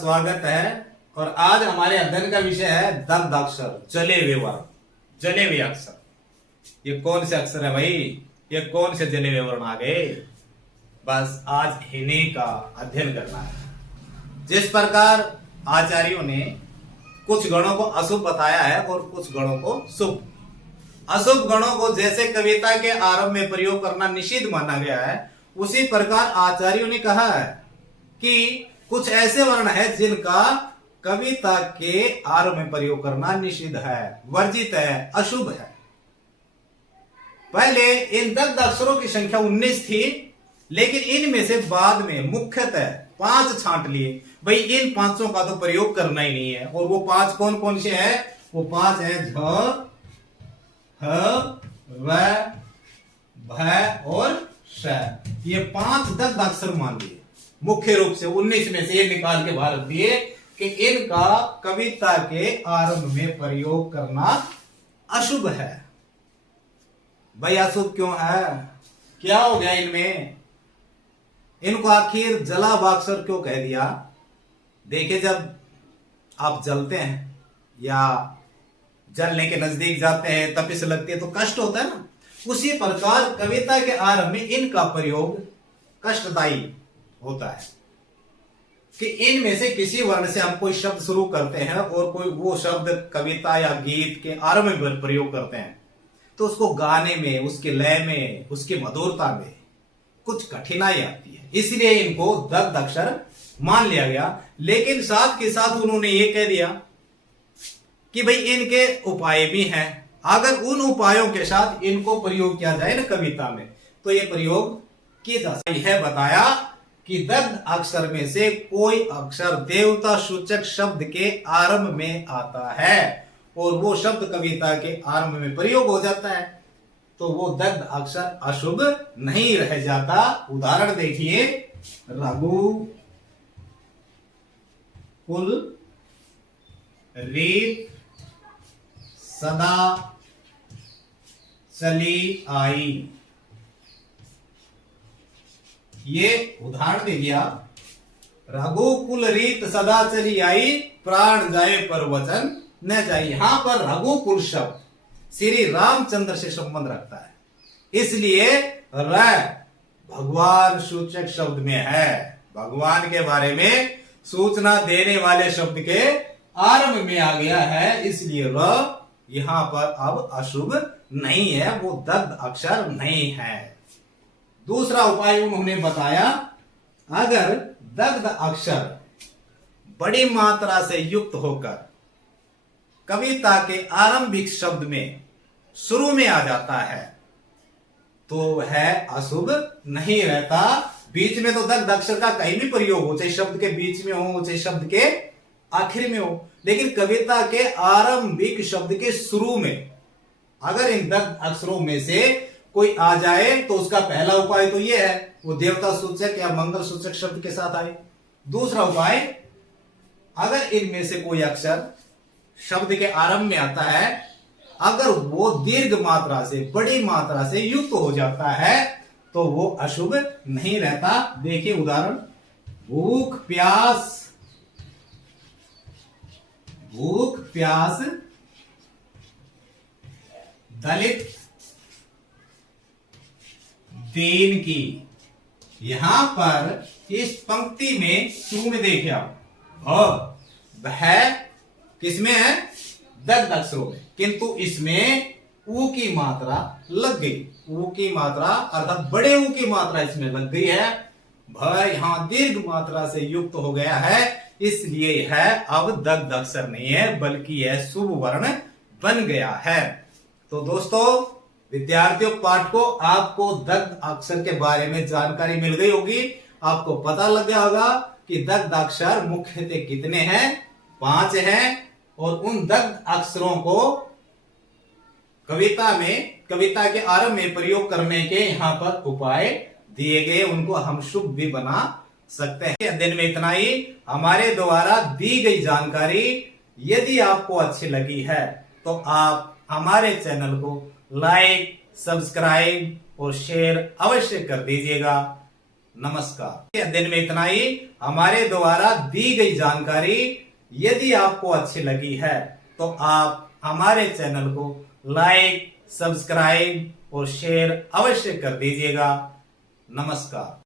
स्वागत है। और आज हमारे अध्ययन का विषय है दग्ध अक्षर, जले हुए वर्ण, जले हुए अक्षर। ये कौन से अक्षर है भाई? ये कौन से जले हुए वर्ण आ गए? बस आज इन्हीं का अध्ययन करना है। जिस प्रकार आचार्यों ने कुछ गणों को अशुभ बताया है और कुछ गणों को शुभ। अशुभ गणों को जैसे कविता के आरंभ में प्रयोग करना निषिद्ध माना गया है, उसी प्रकार आचार्यों ने कहा है कि कुछ ऐसे वर्ण है जिनका कविता के आरंभ में प्रयोग करना निषिद्ध है, वर्जित है, अशुभ है। पहले इन दग्ध अक्षरों की संख्या 19 थी, लेकिन इनमें से बाद में मुख्यतः 5 छांट लिए। भाई इन 5 का तो प्रयोग करना ही नहीं है। और वो 5 कौन कौन से है? वो 5 है झ, ह, व, भ और श। ये 5 दग्ध अक्षर मान लिए। मुख्य रूप से 19 में से ये निकाल के बाहर दिए कि इनका कविता के आरंभ में प्रयोग करना अशुभ है। भाई अशुभ क्यों है? क्या हो गया इनमें? इनको आखिर जलावाक्षर क्यों कह दिया? देखिए, जब आप जलते हैं या जलने के नजदीक जाते हैं, तपिश लगती है तो कष्ट होता है ना। उसी प्रकार कविता के आरंभ में इनका प्रयोग कष्टदायी होता है कि इनमें से किसी वर्ण से हम कोई शब्द शुरू करते हैं और कोई वो शब्द कविता या गीत के आरंभ में प्रयोग करते हैं, तो उसको गाने में, उसके लय में, उसकी मधुरता में कुछ कठिनाई आती है। इसलिए इनको दग्ध अक्षर मान लिया गया। लेकिन साथ के साथ उन्होंने ये कह दिया कि भाई इनके उपाय भी हैं। अगर उन उपायों के साथ इनको प्रयोग किया जाए ना कविता में, तो ये प्रयोग किया जा सकता है। बताया कि दग्ध अक्षर में से कोई अक्षर देवता सूचक शब्द के आरंभ में आता है और वो शब्द कविता के आरंभ में प्रयोग हो जाता है, तो वो दग्ध अक्षर अशुभ नहीं रह जाता। उदाहरण देखिए, रघु कुल रीत सदा चली आई। ये उदाहरण दे दिया। रघुकुल रीत सदा चली आई, प्राण जाए पर वचन न जाए। यहां पर रघुकुल शब्द श्री रामचंद्र से संबंध रखता है, इसलिए र भगवान सूचक शब्द में है। भगवान के बारे में सूचना देने वाले शब्द के आरंभ में आ गया है, इसलिए र यहां पर अब अशुभ नहीं है, वो दग्ध अक्षर नहीं है। दूसरा उपाय उन्होंने बताया, अगर दग्ध अक्षर बड़ी मात्रा से युक्त होकर कविता के आरंभिक शब्द में शुरू में आ जाता है तो वह अशुभ नहीं रहता। बीच में तो दग्ध अक्षर का कहीं भी प्रयोग हो, चाहे शब्द के बीच में हो, चाहे शब्द के आखिर में हो, लेकिन कविता के आरंभिक शब्द के शुरू में अगर इन दग्ध अक्षरों में से कोई आ जाए तो उसका पहला उपाय तो यह है वो देवता सूचक या मंगल सूचक शब्द के साथ आए। दूसरा उपाय, अगर इनमें से कोई अक्षर शब्द के आरंभ में आता है, अगर वो दीर्घ मात्रा से, बड़ी मात्रा से युक्त हो जाता है तो वो अशुभ नहीं रहता। देखिए उदाहरण, भूख प्यास, भूख प्यास दलित दीन की। यहां पर इस पंक्ति में शुरू में देखिए आप, वह किसमें है? दग्ध अक्षरों में, किंतु इसमें ऊ की मात्रा लग गई। ऊ की मात्रा अर्थात बड़े ऊ की मात्रा इसमें लग गई है। भ यहां दीर्घ मात्रा से युक्त हो गया है, इसलिए यह अब दग्ध अक्षर नहीं है, बल्कि यह शुभ वर्ण बन गया है। तो दोस्तों, विद्यार्थियों, पाठकों, आपको दग्ध अक्षर के बारे में जानकारी मिल गई होगी। आपको पता लग गया होगा कि दग्ध अक्षर मुख्यतः कितने हैं? 5 हैं। और उन दग्ध अक्षरों को कविता में, कविता के आरंभ में प्रयोग करने के यहाँ पर उपाय दिए गए, उनको हम शुभ भी बना सकते हैं। दिन में इतना ही। हमारे द्वारा दी गई जानकारी यदि आपको अच्छी लगी है तो आप हमारे चैनल को लाइक, सब्सक्राइब और शेयर अवश्य कर दीजिएगा। नमस्कार। दिन में इतना ही। हमारे द्वारा दी गई जानकारी यदि आपको अच्छी लगी है तो आप हमारे चैनल को लाइक, सब्सक्राइब और शेयर अवश्य कर दीजिएगा। नमस्कार।